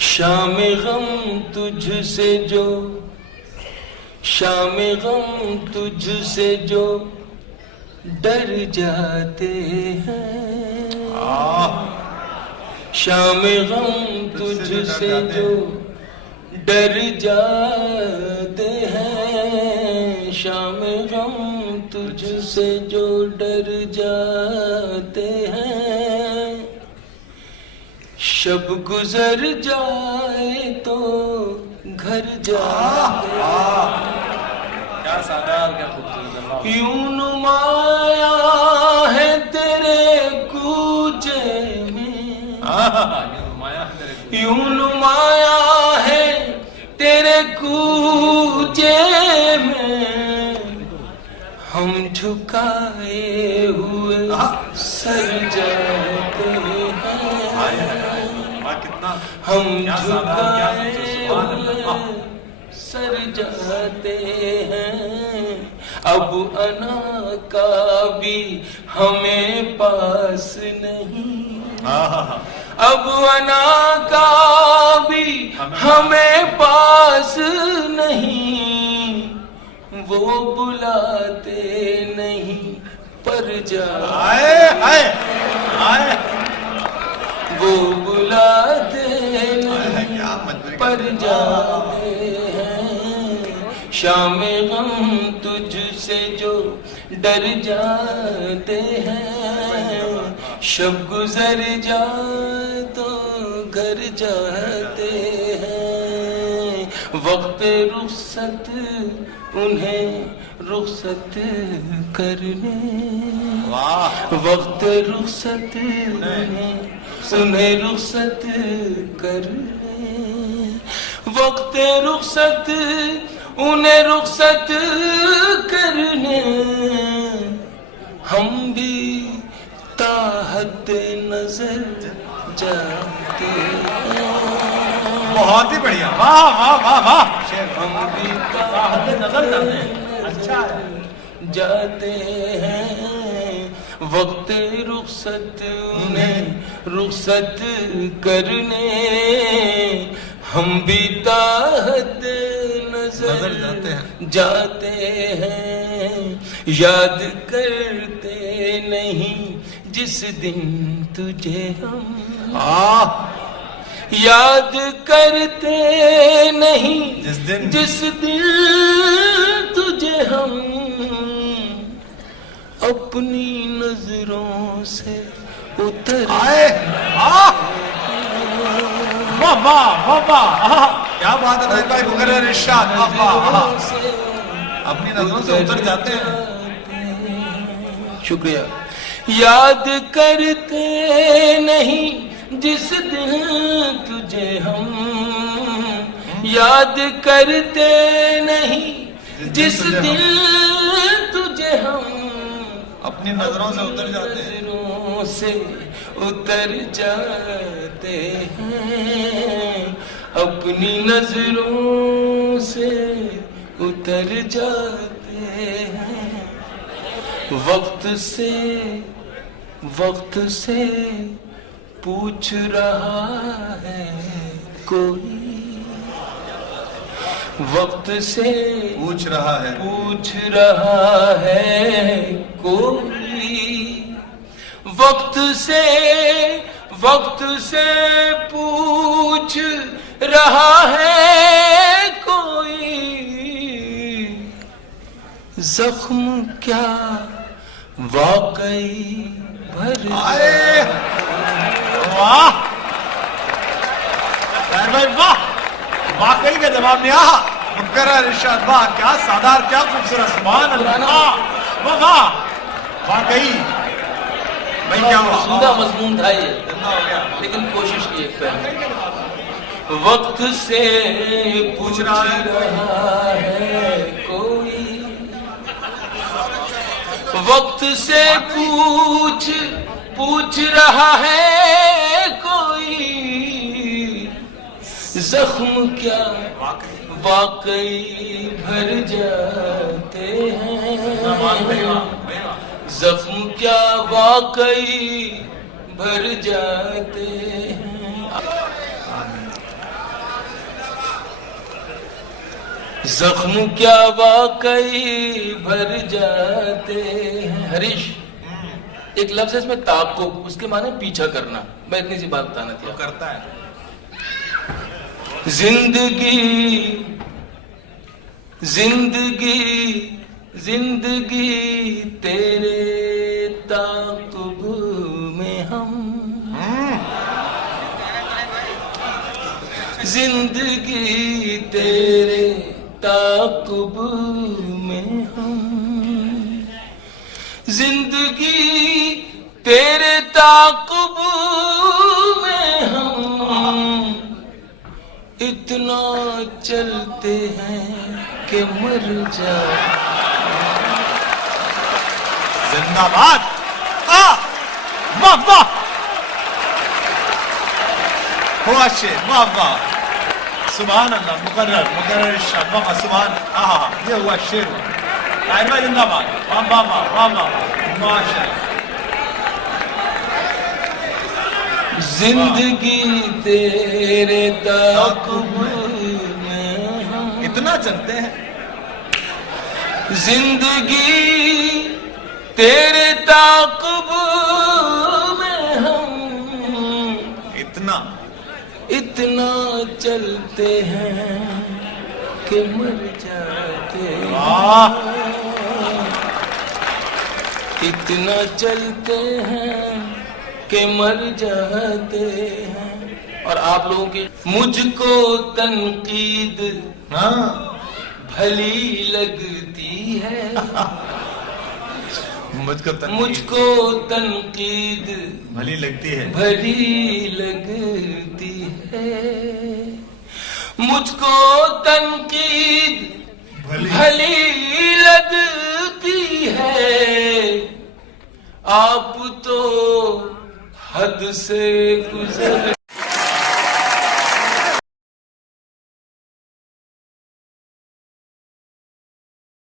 شام غم تجھ سے جو شام غم تجھ سے جو ڈر جاتے ہیں شام غم تجھ سے جو ڈر جاتے ہیں شام غم تجھ سے جو ڈر جاتے ہیں شب گزر جائے تو گھر جاتے کیا سادار کیا خوبصورت یوں نمایاں ہے تیرے کوچے میں یوں نمایاں ہے تیرے کوچے میں ہم جھکائے ہوئے سر جاتے ہیں ہم جھکائے ہوئے سر جاتے ہیں اب انا کا بھی ہمیں پاس نہیں اب انا کا بھی ہمیں پاس نہیں وہ بلاتے نہیں پر جاتے وہ بلاتے نہیں پر جاتے ہیں شام غم تجھ سے جو ڈر جاتے ہیں شب گزر جائے تو گھر جاتے ہیں وقت رخصت انہیں رخصت کرنے وقت رخصت انہیں رخصت کرنے وقت رخصت انہیں رخصت کرنے ہم بھی تاحد نظر جاتے ہیں بہت ہی بڑھیا واہ واہ واہ واہ ہم بھی تاحد نظر جاتے ہیں وقت رخصت انہیں رخصت کرنے ہم بھی تاحد نظر جاتے ہیں یاد کرتے نہیں جس دن تجھے ہم یاد کرتے نہیں جس دن تجھے ہم اپنی نظروں سے اتر آئے واہ واہ واہ واہ کیا بات ہے بھائی بھائی مقرر ارشاد واہ واہ اپنی نظروں سے اتر جاتے ہیں شکریہ یاد کرتے نہیں جس دن تجھے ہم یاد کرتے نہیں جس دن تجھے ہم اپنی نظروں سے اتر جاتے ہیں نظروں سے اتر جاتے ہیں اپنی نظروں سے اتر جاتے ہیں وقت سے پوچھ رہا ہے کوئی وقت سے پوچھ رہا ہے کوئی وقت سے پوچھ رہا ہے کوئی زخم کیا واقعی بھر واہ واہ واقعی کا جواب نہیں آہا مقرر ارشاد واہ کیا سادار کیا خوبصورت سبحان اللہ واہ واہ واقعی بھائی کیا ہوا سیدھا مضمون تھا یہ لیکن کوشش کی ایک پہلے وقت سے پوچھ رہا ہے کوئی وقت سے پوچھ رہا ہے کوئی زخم کیا واقعی بھر جاتے ہیں زخم کیا واقعی بھر جاتے ہیں زخم کیا واقعی بھر جاتے ہیں. ہریش ایک لفظ ہے اس میں تعاقب, اس کے معنی پیچھا کرنا. میں اتنی سی بات بتانا تھا. کرتا ہے. زندگی زندگی زندگی تیرے تعاقب میں ہم, زندگی تیرے تعاقب میں ہم, زندگی تیرے تعاقب میں ہم, اتنا چلتے ہیں کہ مر جائے. زندہ باد. واہ واہ, ہوا شیر, واہ واہ, سبحان اللہ. مقرر ارشاد, واہ سبحان. یہ ہوا شیر. طاہر بھائی زندہ باد. واہ واہ واہ واہ واہ, ماشاء اللہ. زندگی تیرے تعاقب میں ہم, اتنا چلتے ہیں. زندگی تیرے تعاقب میں ہم, اتنا چلتے ہیں کہ مر جاتے ہیں, اتنا چلتے ہیں کہ مر جاتے ہیں. اور آپ لوگوں کی مجھ کو تنقید بھلی لگتی ہے, مجھ کو تنقید بھلی لگتی ہے, بھلی لگتی ہے, مجھ کو تنقید بھلی لگتی ہے, آپ تو حد سے گزر